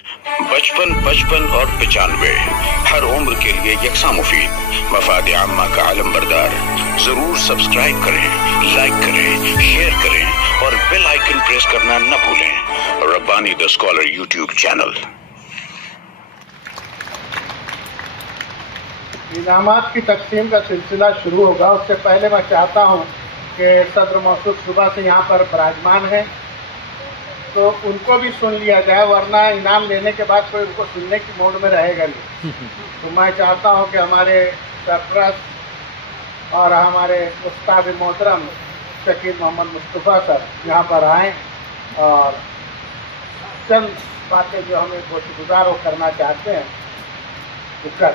55, 55 और 95 हर उम्र के लिए यकसा मुफीद, मफाद आम्मा का आलम बरदार। जरूर सब्सक्राइब करें, लाइक करें, शेयर करें और बेल आइकन प्रेस करना न भूलें। Rabbani the scholar YouTube channel. इनामात की तकसीम का सिलसिला शुरू होगा, उससे पहले मैं चाहता हूँ कि सदर मौसूद सुबह से यहाँ पर विराजमान हैं, तो उनको भी सुन लिया जाए, वरना इनाम लेने के बाद कोई उनको सुनने की मोड में रहेगा नहीं। तो मैं चाहता हूँ कि हमारे सरपरस्त और हमारे उस्ताद मोहतरम शकील मोहम्मद मुस्तफ़ा सर यहाँ पर आएँ और चंद बातें जो हमें गुज़ार वो करना चाहते हैं वो कर।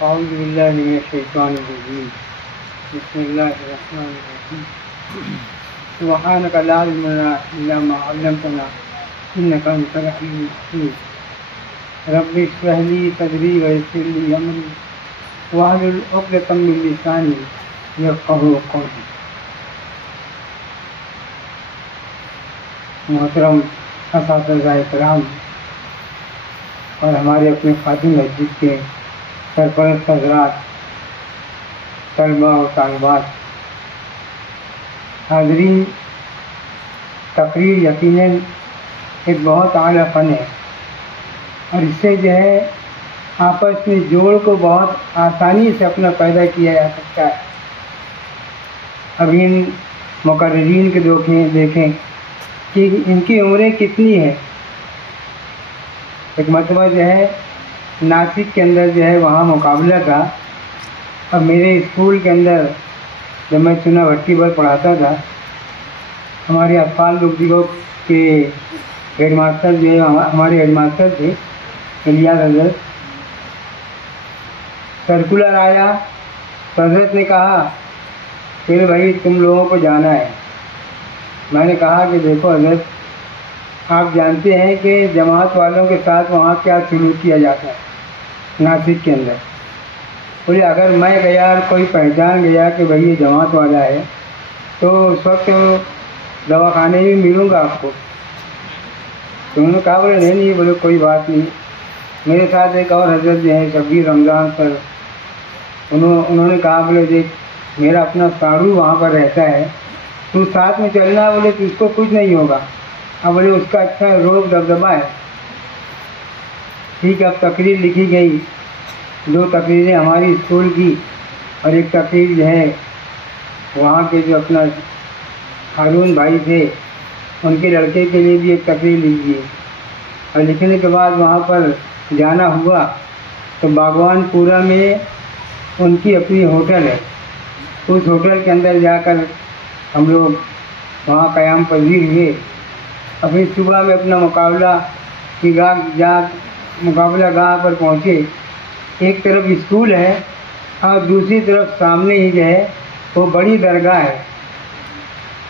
أعوذ بالله من الشيطان الرجيم بسم الله الرحمن الرحيم سبحانك لا علم لنا إلا ما علمتنا إنك أنت العليم الحكيم رب اشرح لي صدري ويسر لي أمري واحلل عقدة من لساني يفقهوا قولي۔ محترم اساتذہ کرام اور ہمارے اپنے خادم مسجد کے سرپرست حضرات، طلباء و طالبات، حاضرین، تقریر یقیناً ایک بہت اعلیٰ فن ہے اور اس سے جو ہے آپس میں جوڑ کو بہت آسانی سے اپنا پیدا کیا جا سکتا ہے۔ اب ان مقررین کے دیکھیں کہ ان کی عمریں کتنی ہیں۔ ایک مرتبہ جو ہے ناسک کے اندر جو ہے وہاں مقابلہ تھا، اب میرے اسکول کے اندر جب میں چنا بھٹی پر پڑھاتا تھا، ہمارے اطفال لوگ کے ہیڈ ماسٹر جو ہے ہمارے ہیڈ ماسٹر تھے الیاس حضرت، سرکولر آیا تو حضرت نے کہا کہ بھائی تم لوگوں کو جانا ہے۔ میں نے کہا کہ دیکھو حضرت، آپ جانتے ہیں کہ جماعت والوں کے ساتھ وہاں کیا سلوک کیا جاتا ہے ناسک کے اندر۔ بولے اگر میں گیا اور کوئی پہچان گیا کہ بھائی یہ جماعت والا ہے تو اس وقت دواخانے میں ملوں گا آپ کو۔ تو انہوں نے کہا بولے نہیں بولے کوئی بات نہیں۔ میرے ساتھ ایک اور حضرت جو ہے شبیر رمضان سر، انہوں نے کہا بولے دیکھ میرا اپنا ساڑو وہاں پر رہتا ہے، تو ساتھ میں چلنا، بولے تو اس کو کچھ نہیں ہوگا۔ اب بولے اس کا اچھا روب دبدبا ہے۔ ٹھیک ہے، اب تقریر لکھی گئی، 2 تقریریں ہماری اسکول کی اور ایک تقریر جو ہے وہاں کے جو اپنا ہارون بھائی تھے ان کے لڑکے کے لیے بھی ایک تقریر لکھی ہے۔ اور لکھنے کے بعد وہاں پر جانا ہوا تو باغوان پورہ میں ان کی اپنی ہوٹل ہے، اس ہوٹل کے اندر جا کر ہم لوگ وہاں قیام پذیر ہوئے۔ ابھی صبح میں اپنا مقابلہ گاہ پر پہنچے۔ ایک طرف اسکول ہے اور دوسری طرف سامنے ہی جو ہے وہ بڑی درگاہ ہے۔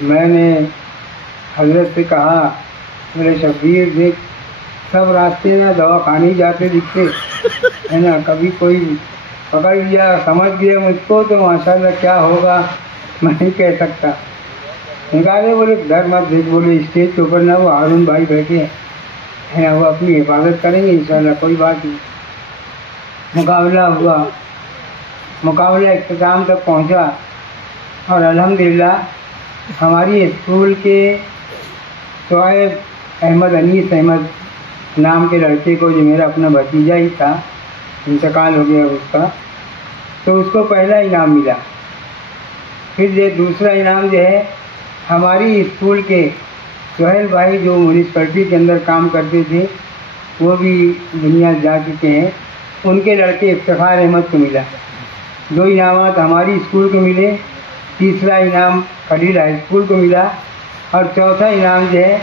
میں نے حضرت سے کہا میرے شبیر دیکھ سب راستے میں دواخانے جاتے دکھتے ہے نا، کبھی کوئی پکڑ لیا سمجھ گیا مجھ کو تو ماشاءاللہ کیا ہوگا میں نہیں کہہ سکتا۔ نکالے بولے ڈر مت دیکھ، بولے اسٹیج کے اوپر نہ وہ ہارون بھائی بیٹھے ہیں نا، وہ اپنی حفاظت کریں گے انشاءاللہ، کوئی بات نہیں۔ مقابلہ ہوا، مقابلہ اختتام تک پہنچا اور الحمدللہ ہماری اسکول کے شعیب احمد انیس احمد نام کے لڑکے کو، جو میرا اپنا بھتیجا ہی تھا، انتقال ہو گیا اس کا، تو اس کو پہلا انعام ملا۔ پھر یہ دوسرا انعام جو ہے ہماری اسکول کے سہیل بھائی جو میونسپلٹی کے اندر کام کرتے تھے وہ بھی دنیا جا چکے ہیں، ان کے لڑکے افتخار احمد کو ملا۔ 2 انعامات ہماری اسکول کو ملے، تیسرا انعام خلیل ہائی اسکول کو ملا اور چوتھا انعام جو ہے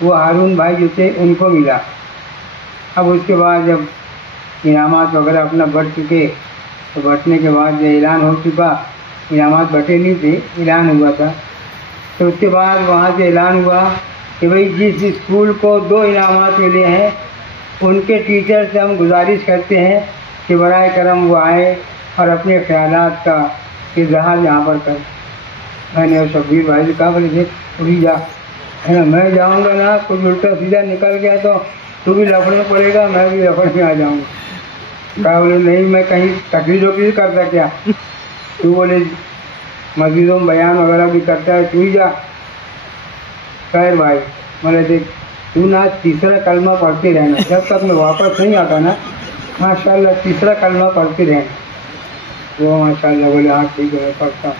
وہ ہارون بھائی جو تھے ان کو ملا۔ اب اس کے بعد جب انعامات وغیرہ اپنا بڑھ چکے तो बंटने के बाद ऐलान हो चुका, इनामात बटे नहीं थे, ऐलान हुआ था। तो उसके बाद वहाँ से ऐलान हुआ कि भाई जिस स्कूल को 2 इनामात मिले हैं उनके टीचर से हम गुजारिश करते हैं कि बराए करम वो आए और अपने ख्यालात का इजहार यहाँ पर करें। मैंने और शब्बीर भाई से कहा, बोले देख उड़ी जा, है ना, मैं जाऊँगा ना, कुछ उल्टा सीधा निकल गया तो तू भी लफड़े में पड़ेगा, मैं भी लफड़े में आ जाऊँगा। कहा, बोले नहीं मैं कहीं तकरीर वकरीर करता क्या, तू बोले मस्जिदों में बयान वगैरह भी करता है, तू ही जा। खैर भाई, मैंने देख तू ना तीसरा कलमा पढ़ते रहना, जब तक मैं वापस नहीं आता ना, माशाल्लाह तीसरा कलमा पढ़ते रहना। वो माशाल्लाह बोले हाँ ठीक है मैं पढ़ता हूँ।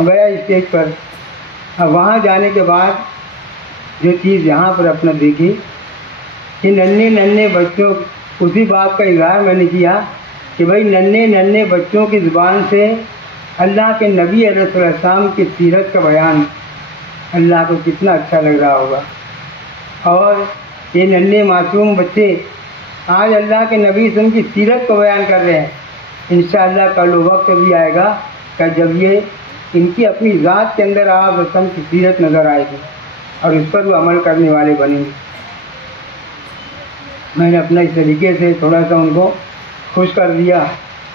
गया स्टेज पर। अब वहाँ जाने के बाद जो चीज़ यहाँ पर अपना देखी कि नन्हे नन्हे बच्चों, उसी बात का इजहार मैंने किया कि भाई नन्हे नन्हे बच्चों की ज़ुबान से अल्लाह के नबी अलैहिस्सलाम की सीरत का बयान अल्लाह को कितना अच्छा लग रहा होगा। और ये नन्हे मासूम बच्चे आज अल्लाह के नबी सल्लल्लाहु अलैहि वसल्लम की सीरत को बयान कर रहे हैं। इंशाअल्लाह कल वक्त भी आएगा कि जब ये इनकी अपनी ज़ात के अंदर आप वसल्लम की सीरत नज़र आएगी और उस पर वो अमल करने वाले बनेंगे। मैंने अपना इस तरीके से थोड़ा सा उनको खुश कर दिया।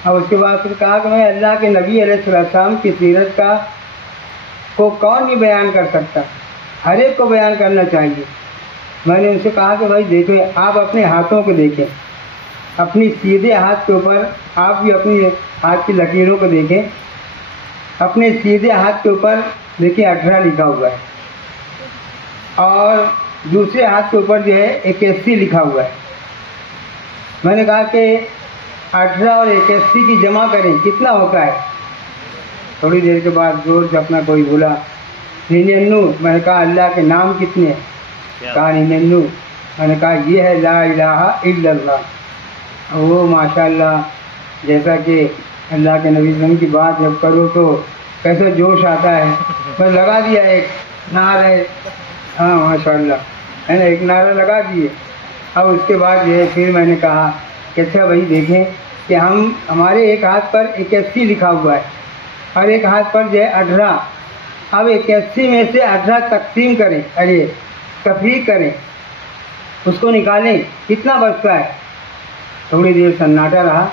और उसके बाद फिर कहा कि मैं अल्लाह के नबी अलैहिस्सलाम की सीरत का को कौन नहीं बयान कर सकता, हर एक को बयान करना चाहिए। मैंने उनसे कहा कि भाई देखो, आप अपने हाथों को देखें, अपनी सीधे हाथ के ऊपर आप भी अपनी हाथ की लकीरों को देखें। अपने सीधे हाथ के ऊपर देखिए 18 लिखा हुआ है और दूसरे हाथ के ऊपर जो है 81 लिखा हुआ है। मैंने कहा कि 18 और 81 की जमा करें कितना होता है। थोड़ी देर के बाद जोर से अपना कोई बोला 99। मैंने कहा अल्लाह के नाम कितने हैं, कहा 99। मैंने कहा ये है ला इलाहा इल्लल्लाह। वो माशाअल्लाह जैसा कि अल्लाह के नबी वसल्लम की बात जब करो तो कैसा जोश आता है। मैं लगा दिया एक नारा, हाँ माशाअल्लाह, है ना, एक नारा लगा दिए। अब उसके बाद जो है फिर मैंने कहा कि अच्छा भाई देखें कि हमारे एक हाथ पर 81 लिखा हुआ है और एक हाथ पर जो है 18। अब 81 में से 18 तकसीम करें, अरे तफरीक करें, उसको निकालें, कितना बचता है। थोड़ी देर सन्नाटा रहा,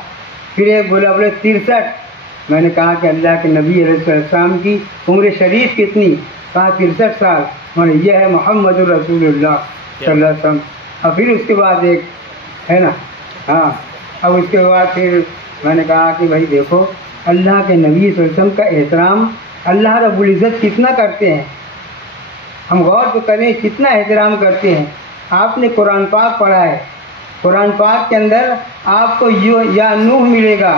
फिर एक बोला बोले 63। मैंने कहा कि अल्लाह के नबी अलैहिस्सलाम की उम्र शरीफ कितनी, कहा 63 साल। मैंने यह है मोहम्मद रसूलुल्लाह सल्लल्लाहु अलैहि वसल्लम। और फिर उसके बाद एक है ना, हाँ, अब उसके बाद फिर मैंने कहा कि भाई देखो अल्लाह के नबी सल्लल्लाहु अलैहि वसल्लम का एहतराम अल्लाह रब्बुल इज़्ज़त कितना करते हैं। हम गौर तो करें कितना एहतराम करते हैं। आपने कुरान पाक पढ़ा है, कुरान पाक के अंदर आपको या नूह मिलेगा,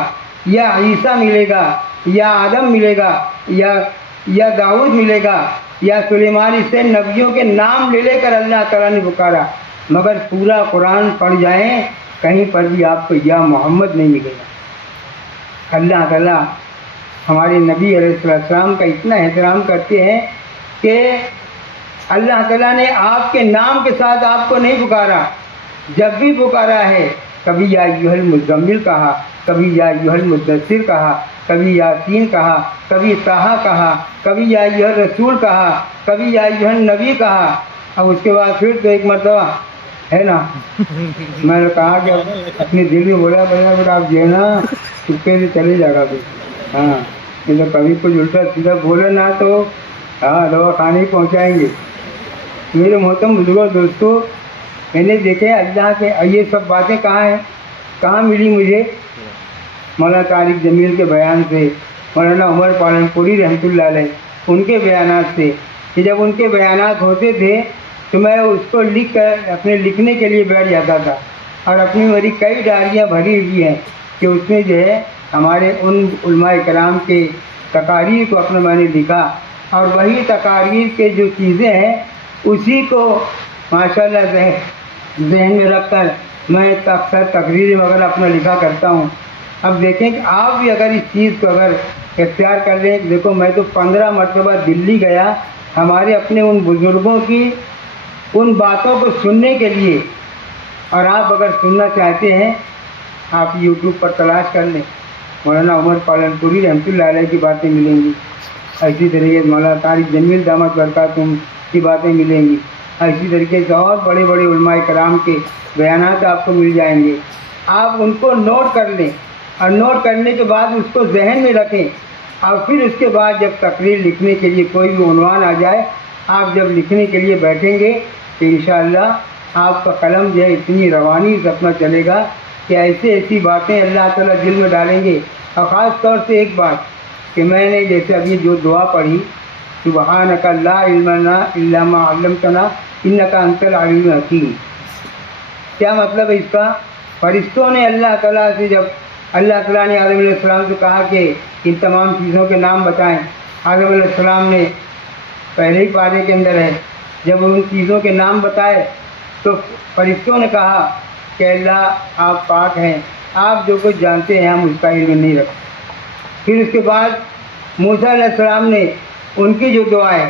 या ईसा मिलेगा, या आदम मिलेगा, या दाऊद मिलेगा, या सुलेमान, इससे नबियों के नाम ले लेकर अल्लाह ताला ने पुकारा। मगर पूरा कुरान पढ़ जाएं कहीं पर भी आपको या मोहम्मद नहीं मिलेगा। अल्लाह ताला हमारे नबी अलैहिस्सलाम का इतना एहतराम करते हैं कि अल्लाह ताला ने आपके नाम के साथ आपको नहीं पुकारा। जब भी पुकारा है कभी या अय्युहल मुज़म्मिल कहा, कभी या अय्युहल मुद्दस्सिर कहा, कभी यासीन कहा, कभी ताहा कहा, कभी या अय्युहल रसूल कहा, कभी या अय्युहल नबी कहा। अब उसके बाद फिर तो एक मरतबा है ना, मैंने कहा कि अपने दिल में बोला बेटा आप जो है ना चुपके से चले जाएगा फिर, हाँ नहीं तो कभी कुछ उल्टा सीधा बोले ना तो हाँ दवा खाने ही पहुँचाएँगे। मेरे मोहतरम बुजुर्गों दोस्तों, मैंने देखे अल्लाह के ये सब बातें कहाँ हैं, कहाँ मिली मुझे, मौलाना तारिक जमील के बयान से, मौलाना उमर पालनपुरी रहमतुल्लाह अलैह उनके बयानात से, कि जब उनके बयानात होते थे तो मैं उसको लिख कर अपने लिखने के लिए बैठ जाता था। और अपनी मेरी कई डायरियाँ भरी हुई हैं कि उसमें जो है हमारे उन उलमाए कराम के तकारीर को अपना मैंने लिखा। और वही तकारीर के जो चीज़ें हैं उसी को माशाल्लाह ज़हन में रख कर मैं अक्सर तकरीरें वगैरह अपना लिखा करता हूँ। अब देखें कि आप भी अगर इस चीज़ को अगर इख्तियार कर लें, देखो मैं तो 15 मरतबा दिल्ली गया हमारे अपने उन बुज़ुर्गों की उन बातों को सुनने के लिए। और आप अगर सुनना चाहते हैं आप यूट्यूब पर तलाश कर लें, मौलाना उमर पालनपुरी रहमतुल्लाह अलैह की बातें मिलेंगी। इसी तरीके से मौलाना तारिक जमील दामत बरकातुहूम की बातें मिलेंगी। इसी तरीके से और बड़े बड़े उलमाए कराम के बयानात आपको मिल जाएंगे। आप उनको नोट कर लें और नोट करने के बाद उसको जहन में रखें और फिर उसके बाद जब तकरीर लिखने के लिए कोई भी उन्वान आ जाए, आप जब लिखने के लिए बैठेंगे तो इंशाअल्लाह आपका कलम जो है इतनी रवानी से अपना चलेगा कि ऐसी ऐसी बातें अल्लाह ताला दिल में डालेंगे। और ख़ास तौर से एक बात कि मैंने जैसे अभी जो दुआ पढ़ी, सुबहानका ला इल्मा लना इल्ला मा अल्लमतना इन्नका अंतल अलीमुल हकीम, क्या मतलब है इसका? फरिश्तों ने अल्लाह ताला से जब अल्लाह ताला ने आदम अलैहिस्सलाम से कहा कि इन तमाम चीज़ों के नाम बताएं, आदम अलैहिस्सलाम ने पहले ही पारे के अंदर है, जब उन चीज़ों के नाम बताए तो फरिश्तों ने कहा कि अल्लाह आप पाक हैं, आप जो कुछ जानते हैं हम उसका इल्म नहीं रखते। फिर उसके बाद मूसा अलैहिस्सलाम ने उनकी जो दुआ है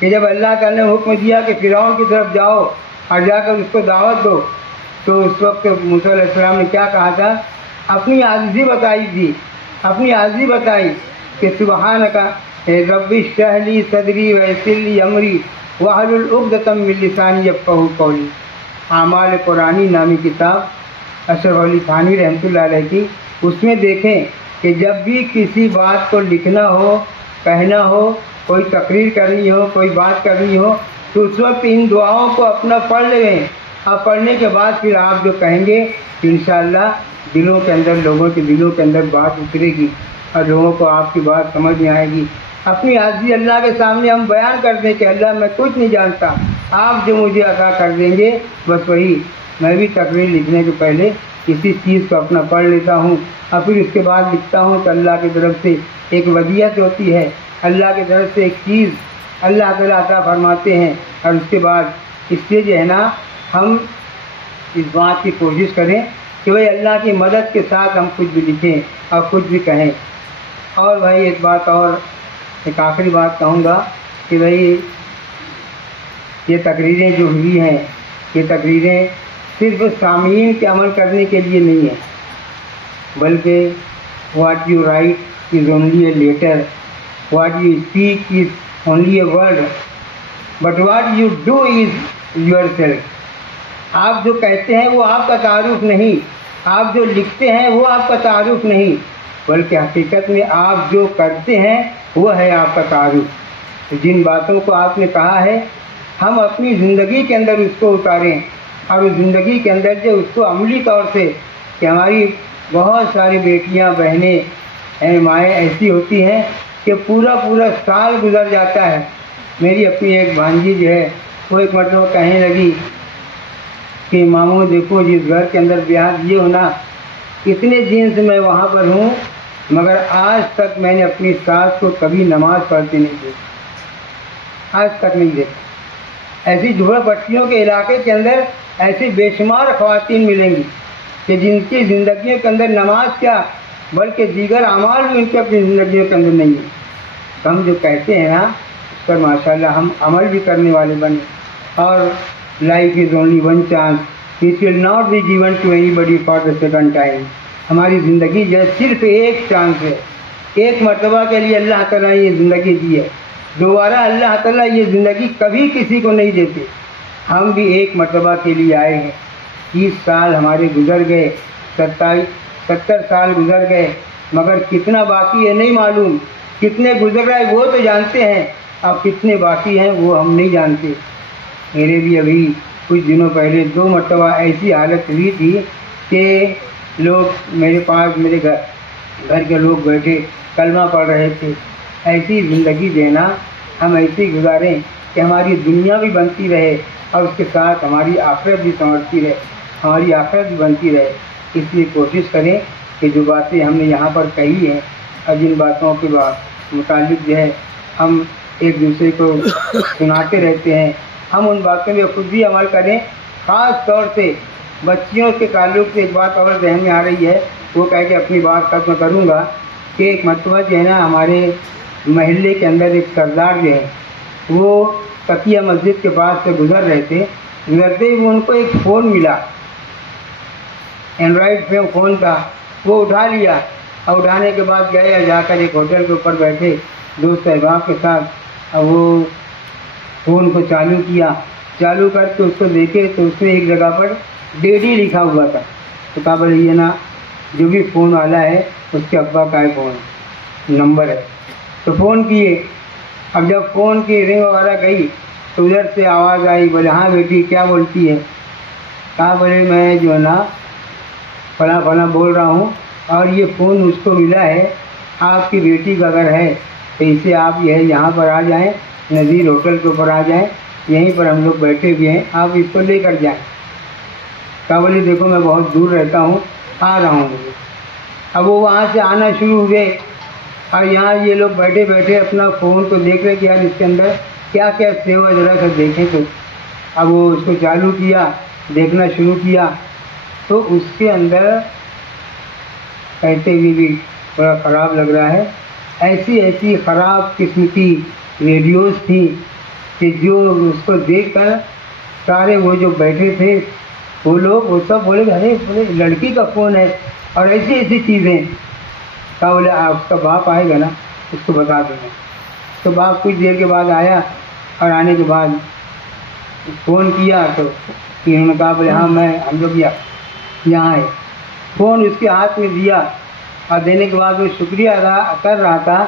कि जब अल्लाह ताला ने हुक्म दिया कि फ़िरौन की तरफ जाओ और जाकर उसको दावत दो, तो उस वक्त मूसा अलैहिस्सलाम ने क्या कहा था? अपनी आजिज़ी बताई थी, अपनी आजिज़ी बताई कि सुबहानका रब्बि इश्रह ली सदरी वयस्सिर ली अमरी वहलुल उक़दतम मिन लिसानी यफ़क़हू क़ौली। आमाल कुरानी नामी किताब अशरफ अली थानवी रहमतुल्लाह अलैह की, उसमें देखें कि जब भी किसी बात को लिखना हो, कहना हो, कोई तकरीर करनी हो, कोई बात करनी हो, तो उस वक्त इन दुआओं को अपना पढ़ लें और पढ़ने के बाद फिर आप जो कहेंगे इंशाअल्लाह दिलों के अंदर, लोगों के दिलों के अंदर बात उतरेगी और लोगों को आपकी बात समझ में आएगी। अपनी आज़ी अल्लाह के सामने हम बयान कर दें कि अल्लाह मैं कुछ नहीं जानता, आप जो मुझे अता कर देंगे बस वही। मैं भी तकरीर लिखने के पहले किसी चीज़ को अपना पढ़ लेता हूँ और फिर उसके बाद लिखता हूँ तो अल्लाह की तरफ से एक वदियत होती है, अल्लाह की तरफ से एक चीज़ अल्लाह ताला अता फरमाते हैं। और उसके बाद इससे जो है ना हम इस बात की कोशिश करें कि भाई अल्लाह की मदद के साथ हम कुछ भी लिखें और कुछ भी कहें। और भाई एक बात और, एक आखिरी बात कहूँगा कि भाई ये तकरीरें जो हुई हैं, ये तकरीरें सिर्फ सामीन के अमल करने के लिए नहीं है, बल्कि what you write is only a letter, what you speak is only a word, but what you do is yourself. आप जो कहते हैं वो आपका तारुफ नहीं, आप जो लिखते हैं वो आपका तारुफ नहीं, बल्कि हकीकत में आप जो करते हैं वो है आपका तारुफ। जिन बातों को आपने कहा है हम अपनी ज़िंदगी के अंदर उसको उतारें और उस ज़िंदगी के अंदर जो उसको अमली तौर से, कि हमारी बहुत सारी बेटियां, बहनें, माएँ ऐसी होती हैं कि पूरा पूरा साल गुजर जाता है। मेरी अपनी एक भांजी जो है वो एक मतलब कहने लगी कि मामू देखो जिस घर के अंदर ब्याह दिए हो ना, इतने दिन से मैं वहाँ पर हूँ मगर आज तक मैंने अपनी सास को कभी नमाज पढ़ते नहीं देखा, आज तक नहीं देखा। ऐसी झोपड़पट्टियों के इलाके के अंदर ऐसी बेशुमार ख़वातीन मिलेंगी कि जिनकी ज़िंदगियों के अंदर नमाज क्या बल्कि दीगर अमाल भी उनके अपनी ज़िंदगियों के अंदर नहीं है। तो हम जो कहते हैं ना उस पर माशाल्लाह हम अमल भी करने वाले बने। और life is only one chance, it will not be given to anybody for the second time. हमारी ज़िंदगी जो सिर्फ एक चांस है, एक मरतबा के लिए अल्लाह ताला ने ये ज़िंदगी दी है, दोबारा अल्लाह ताला ये ज़िंदगी कभी किसी को नहीं देते। हम भी एक मरतबा के लिए आए हैं। 30 साल हमारे गुजर गए, 70 साल गुजर गए, मगर कितना बाकी है नहीं मालूम। कितने गुजर रहे वो तो जानते हैं, अब कितने बाकी हैं वो हम नहीं जानते। मेरे भी अभी कुछ दिनों पहले 2 मरतबा ऐसी हालत हुई थी कि लोग मेरे पास, मेरे घर के लोग बैठे कलमा पढ़ रहे थे। ऐसी ज़िंदगी देना हम ऐसे गुजारें कि हमारी दुनिया भी बनती रहे और उसके साथ हमारी आखिरत भी संवरती रहे, हमारी आखिरत भी बनती रहे। इसलिए कोशिश करें कि जो बातें हमने यहाँ पर कही हैं और जिन बातों के मुतालिक जो है हम एक दूसरे को सुनाते रहते हैं, हम उन बातों में खुद भी अमल करें। ख़ास तौर से बच्चियों के ताल्लुक़ से एक बात और ज़हन में आ रही है, वो कह के अपनी बात ख़त्म करूँगा कि एक मरतबा जो है ना हमारे महल्ले के अंदर एक सरदार जो है वो तकिया मस्जिद के पास से गुज़र रहे थे। गुजरते ही उनको एक फ़ोन मिला, एंड्रॉयड फ़ोन था, वो उठा लिया और उठाने के बाद गए, जाकर एक होटल के ऊपर बैठे दोस्त अहबाब के साथ। अब वो फ़ोन को चालू किया, चालू करके उसको देखे तो उसमें एक जगह पर डेडी लिखा हुआ था। तो कहा बोले ये ना जो भी फ़ोन वाला है उसके अब्बा का फ़ोन नंबर है। तो फ़ोन किए। अब जब फ़ोन की रिंग वगैरह गई तो उधर से आवाज़ आई, बोले हाँ बेटी क्या बोलती है। कहा बोले मैं जो है ना फला फला बोल रहा हूँ और ये फ़ोन उसको मिला है, आपकी बेटी का अगर है तो इसे आप यहाँ पर आ जाएं, नज़ीर होटल के ऊपर आ जाएं, यहीं पर हम लोग बैठे हुए हैं, आप इसको लेकर जाएं। कहा बोले देखो मैं बहुत दूर रहता हूँ, आ रहा हूँ। अब वो वहाँ से आना शुरू हुए और यहाँ ये लोग बैठे बैठे अपना फ़ोन को देख रहे कि यार इसके अंदर क्या क्या सेवा जरा सा देखें। तो अब वो उसको चालू किया, देखना शुरू किया तो उसके अंदर कहते हुए भी बड़ा ख़राब लग रहा है, ऐसी ऐसी ख़राब किस्म की वीडियोस थी कि जो उसको देखकर सारे वो जो बैठे थे वो लोग वो सब बोले अरे बोले लड़की का फ़ोन है और ऐसी ऐसी चीज़ें। कहा बोले आपका बाप आएगा ना उसको बता देना। तो बाप कुछ देर के बाद आया और आने के बाद फ़ोन किया तो इन्होंने कहा बोले हाँ हम लोग यहाँ है। फ़ोन उसके हाथ में दिया और देने के बाद वो शुक्रिया अदा कर रहा था।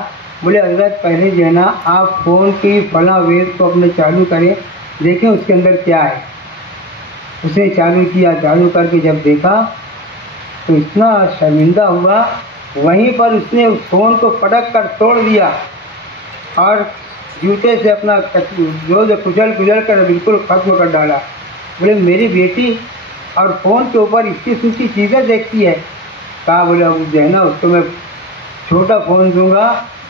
बोले हज़रत पहले जो है ना आप फ़ोन की फला वेब को अपने चालू करें, देखें उसके अंदर क्या है। उसने चालू किया, चालू करके जब देखा तो इतना शर्मिंदा हुआ, वहीं पर उसने उस फ़ोन को पटक कर तोड़ दिया और जूते से अपना जो कुचल कर बिल्कुल ख़त्म कर डाला। बोले मेरी बेटी और फ़ोन के ऊपर इस किस्म की चीज़ें देखती है। कहा बोले अब जो है ना उसको मैं छोटा फ़ोन दूंगा,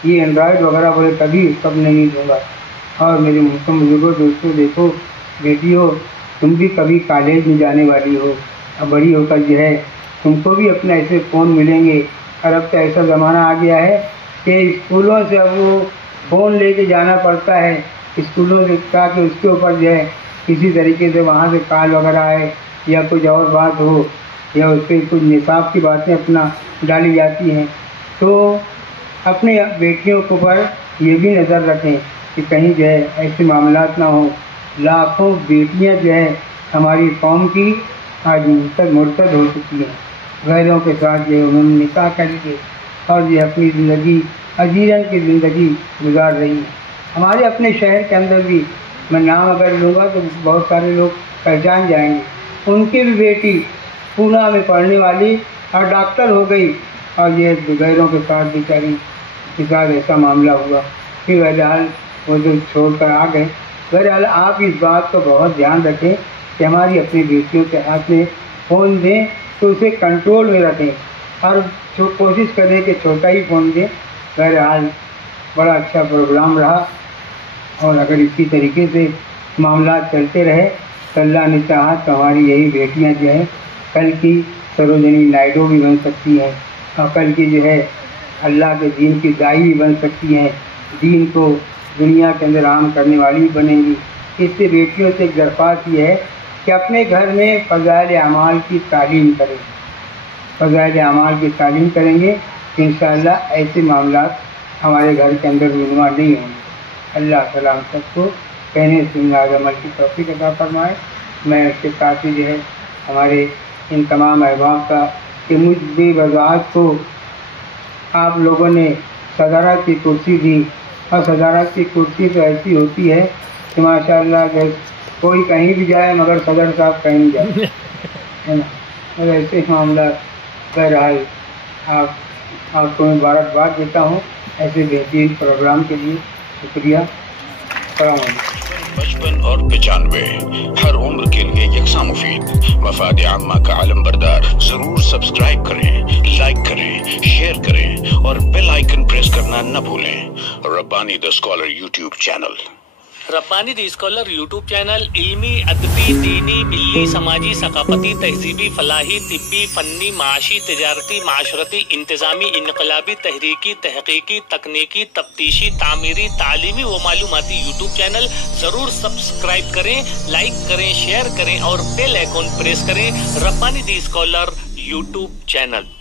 ये एंड्रॉयड वगैरह बोले कभी सब नहीं दूंगा। और मेरे मुस्लिम बुजुर्गों दोस्तों देखो बेटियों तुम भी कभी कॉलेज में जाने वाली हो, अब बड़ी होकर जो है तुमको भी अपने ऐसे फ़ोन मिलेंगे। और अब तो ऐसा ज़माना आ गया है कि स्कूलों से अब वो फ़ोन लेके जाना पड़ता है, स्कूलों से ताकि उसके ऊपर जो है किसी तरीके से वहाँ से कॉल वगैरह आए या कुछ और बात हो या उस पर कुछ निसाब की बातें अपना डाली जाती हैं। तो अपने बेटियों के ऊपर ये भी नज़र रखें कि कहीं जो है ऐसे मामलात ना हो। लाखों बेटियां जो है हमारी कौम की आज मुर्तद हो चुकी हैं, गैरों के साथ जो है उन्होंने निकाह कर लिए और ये अपनी ज़िंदगी अजीरन की ज़िंदगी गुजार रही हैं। हमारे अपने शहर के अंदर भी मैं नाम अगर लूँगा तो बहुत सारे लोग पहचान जाएंगे, उनकी भी बेटी पूना में पढ़ने वाली और डॉक्टर हो गई और ये गैरों के साथ बेचारी के साथ ऐसा मामला हुआ। फिर बहरहाल वो जो छोड़ कर आ गए। बहरहाल आप इस बात को बहुत ध्यान रखें कि हमारी अपनी बेटियों के हाथ में फ़ोन दें तो उसे कंट्रोल में रखें और जो कोशिश करें कि छोटा ही फ़ोन दें। बहरहाल बड़ा अच्छा प्रोग्राम रहा और अगर इसी तरीके से मामला चलते रहे तो अल्लाह ने चाहा तो हमारी यही बेटियां जो है कल की सरोजनी नायडू भी बन सकती हैं और कल की जो है अल्लाह के दीन की दाई भी बन सकती हैं, दीन को दुनिया के अंदर आम करने वाली भी बनेंगी। इससे बेटियों से एक दरख्वास्त ये है कि अपने घर में फ़ज़ाइल अमाल की तालीम करें, फ़ज़ाइल अमाल की तालीम करेंगे इंशाअल्लाह ऐसे मामलात हमारे घर के अंदर रुनुमा नहीं होंगे। अल्लाह ताला हम सबको कहने सुनने और अमल की तौफीक अता फरमाए। मैं उसके साथ ही जो है हमारे इन तमाम अहबाब का कि मुझ बेवज़ाहत को आप लोगों ने सदारत की कुर्सी दी और सदारत की कुर्सी तो ऐसी होती है कि माशाअल्लाह जब कोई कहीं भी जाए मगर सदर साहब कहीं नहीं जाए है ना। और ऐसे मामला बहरहाल आपको मैं मुबारकबाद देता हूँ ऐसे बेहतरीन प्रोग्राम के लिए। शुक्रिया। 55 और 95 हर उम्र के लिए यकसा मुफीद। मफाद आम्मा का आलम बरदार। जरूर सब्सक्राइब करें, लाइक करें, शेयर करें और बेल आइकन प्रेस करना न भूलें। Rabbani the scholar YouTube channel. Rabbani the scholar YouTube channel इल्मी, अदबी, दीनी, मिल्ली, समाजी, सकाफती, तहजीबी, फलाही, तिब्बी, फन्नी, माशी, तिजारती, माशरती, इंतजामी, इनकलाबी, तहरीकी, तहकीकी, तकनीकी, तफ्तीशी, तामीरी, तालीमी व मालूमाती यूट्यूब चैनल जरूर सब्सक्राइब करें, लाइक करें, शेयर करें और बेल आइकन प्रेस करें। Rabbani the scholar YouTube channel.